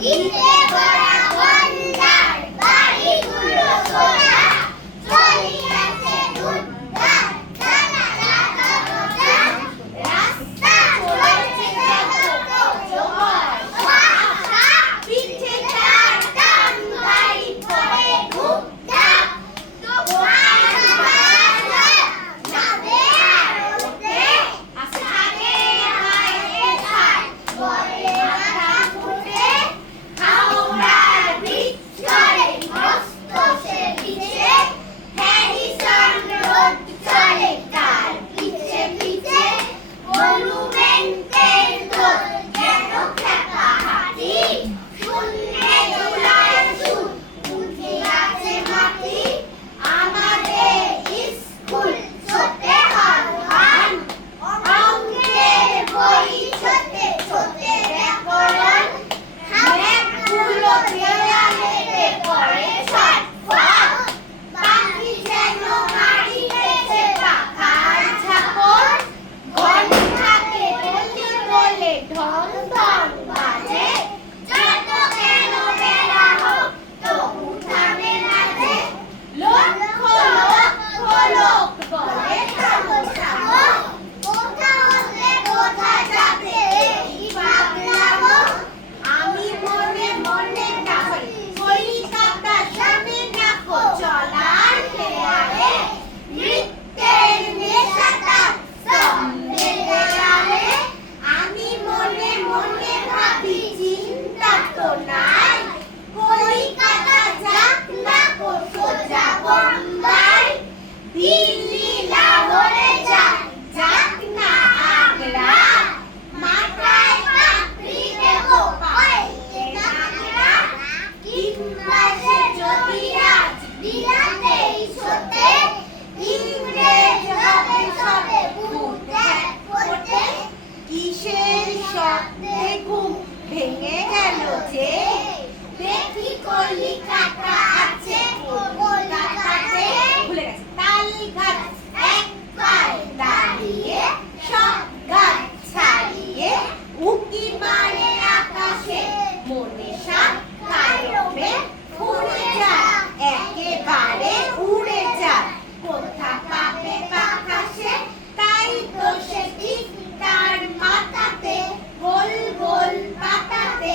ইটে গড়া গন্ডার বাড়িগুলো সোনা চলিয়াছে উদ্ধার জানালা দরজা রাস্তা চলছে যত জোয়ার পাখা পিঠে চার টান গাড়ি পড়ে খুব ধাপ দোকান বাজার যাবে আড়তে থাকে গায়ে ছাই বলে মাথা ফুটে হাওড়ার ব্রিজ চলে মস্ত সে পিছে হ্যারিসন রোড চলে তার পিছে পিছে মনুমেন্টের দোল যেন খেপা হাতি শূন্যে দোলার সুর উঠে আছে মাটি আমাদের স্কুল ছোটে হান অঙ্কের বই ছোটে ছোটে ব্যাকরণ ম্যাপগুলো দেওয়ালেতে পড়ে ছটফট পাখি যেন মারিতেছে পাখার ঝাপট ঘণ্টাকে বলে বলে ঢং ঢং বাজে যত কেন বেলা হোক তবু থামে না যে লক্ষ লক্ষ লোক বলে থামো থামো কোথা হতে কোথা যাবে এই পাগলামো আমি মনে মনে ডাকি কলিকাতা সামনে নাকো চলার খেয়ালে নৃত্যের নেশাটা স্তম্ভে দেয়ালে আমি মনে মনে ভাবি চিন্তা তো নাই কলিকাতা যাক না কো সোজা বোম্বাই দিল্লি লাহোরে যাক যাক না আগ্রা মাথায় পাপড়ি দেব পায়ে নাগরা কিংবা সে যদি আজ বিলাতেই ছোটে ইংরেজ হবে সবে ভূত এক ফোটে কিসের শব্দে ঘুম ভেঙে গেল যে দেখি কলিকাতা আছে কলকাতাতে ভুলে গেছে তাল গাছ এক পায়ে দাঁড়িয়ে সব গাছ ছাড়িয়ে উকি মারে আকাশে মনে সাপ কারবে উড়ে যায় একেবারে উড়ে যায় কোথা পাবে বাতাসে তাই তো সে ঠিক তার মাথাতে গোল গোল পাতাতে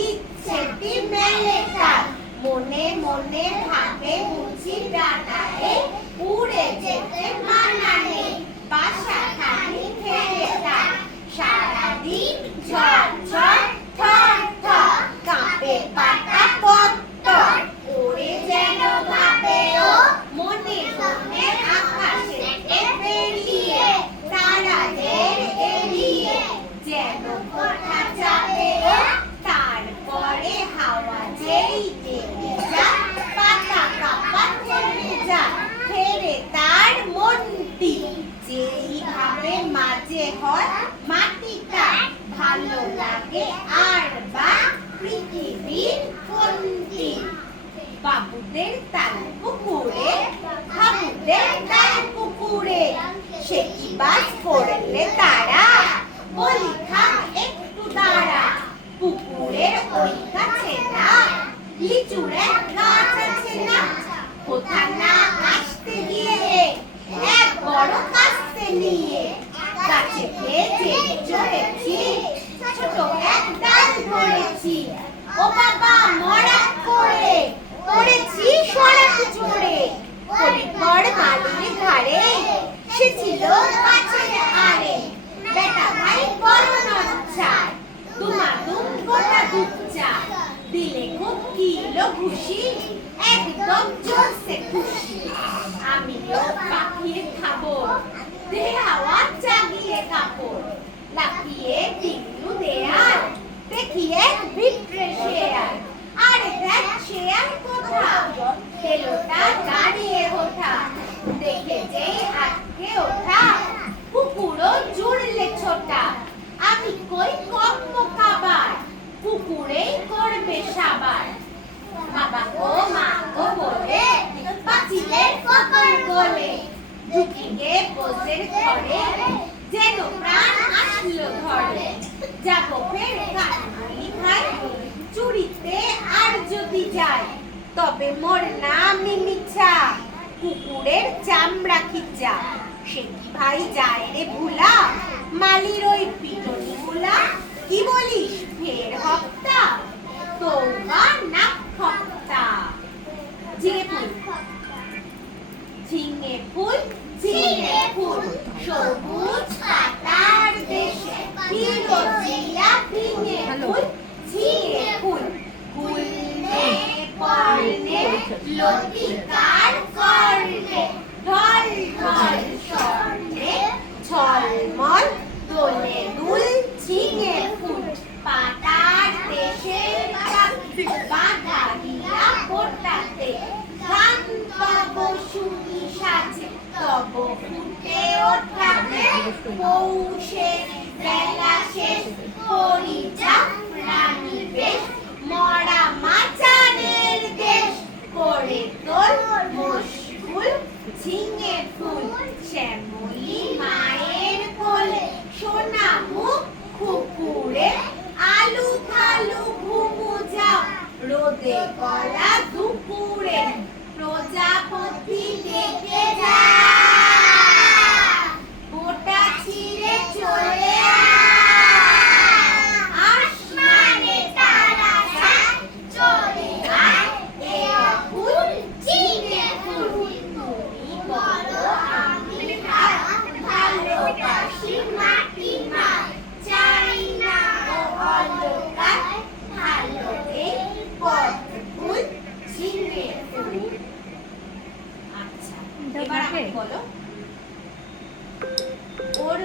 ইচ্ছেটি মেলে তার মনে মনে ভাবে বুঝি ডানায় উড়ে যেতে মানা নেই বাসা খানি ফেলে তার সারাদিন ঝড় ঝড় থর থর কাঁপে পাতা পত্তর ওরে যেন ভাবে ও মনে মনে আকাশেতে বেরিয়ে তারাদের এড়িয়ে যেন কোথা যাবে ও তারপরে হাওয়া যেই থেমে যায় পাতা কাঁপা থেমে যায় ফেরে তার মনটি যেইভাবে মাঝে হয় মাটিটা ভালো লাগে আর বা পৃথিবীর কোনটি বাবুদের তাল পুকুরে হাবুদের তাল পুকুরে সে কি বাস করলে তারা বলি থাম একটু দাঁড়া পুকুরের ওই কাছে না লিচুরে গাছ আছে না কোথা না আসতে গিয়ে এক বড় কাস্তে নিয়ে গাছে পেয়েছে চড়েছি ছোট এক ডাল ধরেছি ও বাবা মরা করে পড়েছি সড়ক জোরে পরিকর মালির ঘাড়ে সে ছিল গাছের আড়ে বেটা ভাই বড় নচ্ছার দুমাদুম গোটা দুধ চা দিলে খুব কিলো খুশি একদম জোরসে খুশি আমিও পাখিয়ে খাবো দে হাওয়া জাগিয়ে কাপড় লাফিয়ে ডিঙ্গু দেয়াল দেখি এক ভিতরে শেয়াল আরে দেখ শেয়াল কোথা তেলোটা দাঁড়িয়ে ওঠা দেখে যেই আটকে ওঠা কুকুরও জুড়লে ছোটা আমি কই কম্ম খাবার কুকুরেই করবে সাবার বাবা গো মা গো বলে পাঁচিলের কপাল গলে ঢুকিয়ে বসের ঘরে যেন প্রাণ আসলো ঘরে যাবো ফের কাঠি খাই চুরি যদি যাই তবে মোর নামই মিছা, কুকুরের চামড়া খিচা। সে কি ভাই যায় রে ভুলা, মালির ওই পিটনি গুলা। কি বলিস ফের হপ্তা, তৌবা না হপ্তা। ঝিঙে ফুল, ঝিঙে ফুল, সবুজ পাতার দেশে, ফিরোজিয়া ঝিঙে ফুল, ঝিঙে ফুল। গুলনে পর্ণে লতিকার কর্ণে, ঢল ঢল স্বর্ণে ঝলমল দোলে দুল। ঝিঙে ফুল পাতার দেশে, বাঁধা দিয়া ফোটাতে, গান তব শুনি সাজে, তব ফুটে ওঠাতে। পৌষের বেলা শেষ, পরিযাক প্রাণী বেশ, মরা মাচানের দেশ করে তোর মশগুল। ঝিঙে ফুল শ্যামলী মায়ের কোলে, সোনা মুখ খুকুরে, আলু থালু ঘুমু যাও, রোদে গলা দুপুরে। প্রজাপতি ডেকে যা, গোটা ছিঁড়ে চলে আয়, আসমানে তারা যায়, চলে আয় এ ফুল ঝিঙে ফুল। তুমি বলো আমি ভাই, ভালোবাসি মাটি মা, চাই না ও অলকার, ভালো এই পদ্ম ফুল ঝিঙে ফুল। আচ্ছা, এবার আমাকে বলো ওর